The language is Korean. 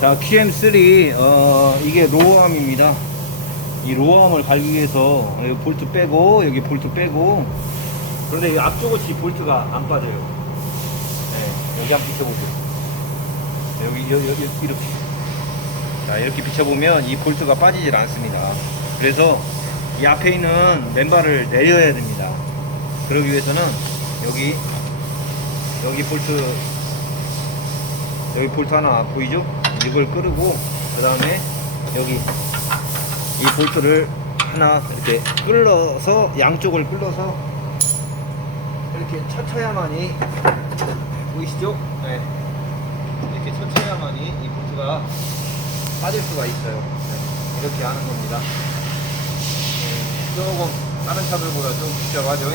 자, QM3, 어, 이게 로어암입니다. 이 로어암을 갈기 위해서 여기 볼트 빼고, 여기 볼트 빼고, 그런데 이 앞쪽은 지 볼트가 안 빠져요. 네, 여기 한번 비춰보세요. 여기, 여기, 여기, 이렇게. 자, 이렇게 비춰보면 이 볼트가 빠지질 않습니다. 그래서 이 앞에 있는 맨발을 내려야 됩니다. 그러기 위해서는 여기, 여기 볼트 여기 볼트 하나 보이죠? 이걸 끄르고 그 다음에 여기 이 볼트를 하나 이렇게 끌어서 양쪽을 끌어서 이렇게 쳐쳐야만이 보이시죠? 네. 이렇게 쳐쳐야만이 이 볼트가 빠질 수가 있어요. 네. 이렇게 하는 겁니다. 네. 조금 다른 차들보다 좀 복잡하죠?